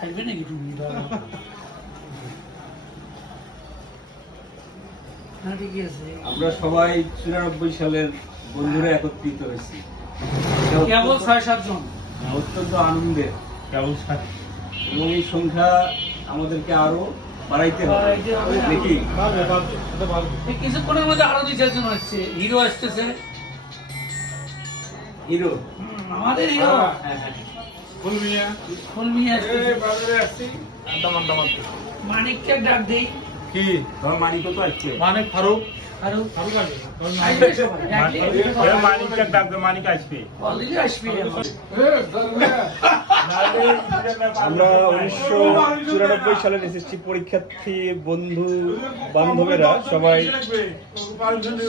থাকবে নাকি তুমি? না ঠিকই আছে। আমরা সবাই 94 সালের বন্ধুরা একত্রিত হয়েছি। কেবল 6-7 জন। অত্যন্ত আনন্দের এবং এই সংখ্যা আমাদেরকে আরো বাড়াইতে হবে নাকি? এই কিছুক্ষণের মধ্যে আরো 2-4 জন আসছে। হিরো আসতেছে। হিরো আমাদের হিরো ফুলমিয়া আসতেছে। মানিককে ডাক দেই। কি ধর মানিক তো আসছে, মানে ফারুক ফারুক আসবে মানিককে ডাকবে, মানিক আসবে। অলরেডি আসবে। আমরা 1994 সালের এসএসসি পরীক্ষার্থী বন্ধু বান্ধবেরা সবাই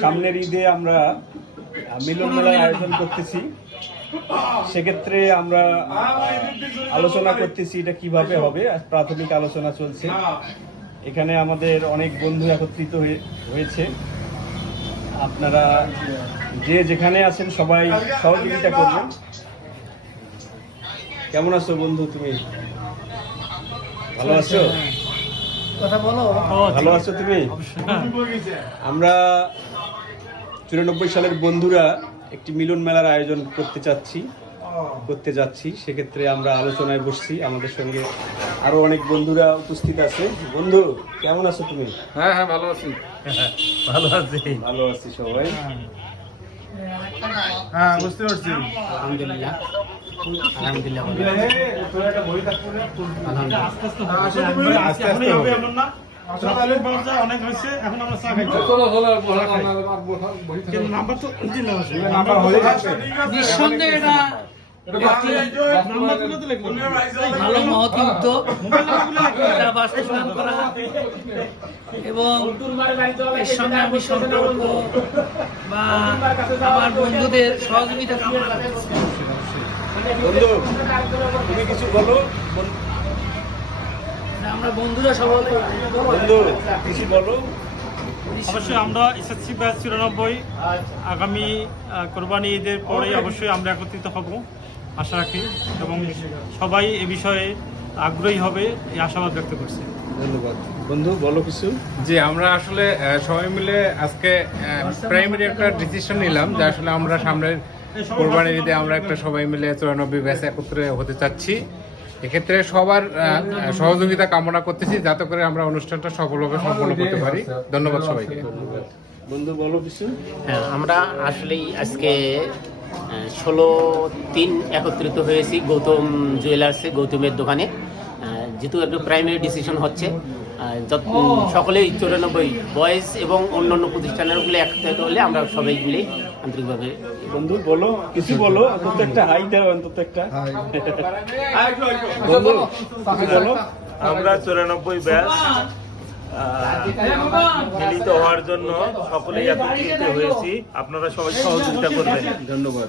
সামনের ঈদে আমরা মিলন মেলার আয়োজন করতেছি। সেক্ষেত্রে আমরা আলোচনা করতেছি এটা কিভাবে হবে। প্রাথমিক আলোচনা চলছে। এখানে আমাদের অনেক বন্ধু একত্রিত হয়েছে। আপনারা যে যেখানে আছেন সবাই সহযোগিতা করবেন। কেমন আছো বন্ধু? তুমি ভালো আছো? কথা বলো। ভালো আছো তুমি? আমরা 94 সালের বন্ধুরা একটি মিলন মেলার আয়োজন করতে যাচ্ছি। সেক্ষেত্রে আমরা আলোচনায় বসছি। আমাদের সঙ্গে আরো অনেক বন্ধুরা উপস্থিত আছে। বন্ধু কেমন আছো তুমি? হ্যাঁ হ্যাঁ ভালো আছি। ভালো আছি সবাই। হ্যাঁ বুঝতে পারছি। আলহামদুলিল্লাহ। অনেক হয়েছে, এখন আমরা চা খাইছি। নিঃসন্দেহে এটা ভালো মহৎ উদ্যোগ, এটা বাস্তবায়ন করা এবং এর সঙ্গে আমি সম্পর্ক বা আমার বন্ধুদের সহযোগিতা কামনা করছি। বন্ধু তুমি কিছু বলো। আমরা বন্ধুরা সবাই বন্ধু কিছু বলো। অবশ্যই আমরা এসএসসি ব্যাচ 94 আগামী কোরবানি ঈদের পরে অবশ্যই আমরা একত্রিত হব আশা রাখি, এবং সবাই এ বিষয়ে আগ্রহী হবে এই আশাবাদ ব্যক্ত করছি। ধন্যবাদ। বন্ধু বলো কিছু। জি, আমরা আসলে সবাই মিলে আজকে প্রাইমারি একটা ডিসিশন নিলাম যে আসলে আমরা সামনের কোরবানির ঈদে আমরা একটা সবাই মিলে 94 ব্যাচ একত্রে হতে চাচ্ছি। এক্ষেত্রে সবার সহযোগিতা কামনা করতেছি যাতে করে আমরা অনুষ্ঠানটা সফলভাবে সম্পন্ন করতে পারি। ধন্যবাদ সবাইকে। বন্ধু বলো কিছু। হ্যাঁ, আমরা আসলেই আজকে 16-3 একত্রিত হয়েছি গৌতম জুয়েলার্সে, গৌতমের দোকানে। যেহেতু একটু প্রাইমারি ডিসিশন হচ্ছে, সকলেই 94 বয়েজ এবং অন্যান্য প্রতিষ্ঠানেরগুলো একত্রিত হলে আমরা সবাই মিলে আন্তরিকভাবে। বন্ধু বলো কিছু বলো, অন্তত একটা হাই দাও, অন্তত একটা বন্ধু কিছু বলো। আমরা 94 ব্যাচ মিলিত হওয়ার জন্য সকলেই একত্রিত হয়েছি। আপনারা সবাই সহযোগিতা করবেন। ধন্যবাদ।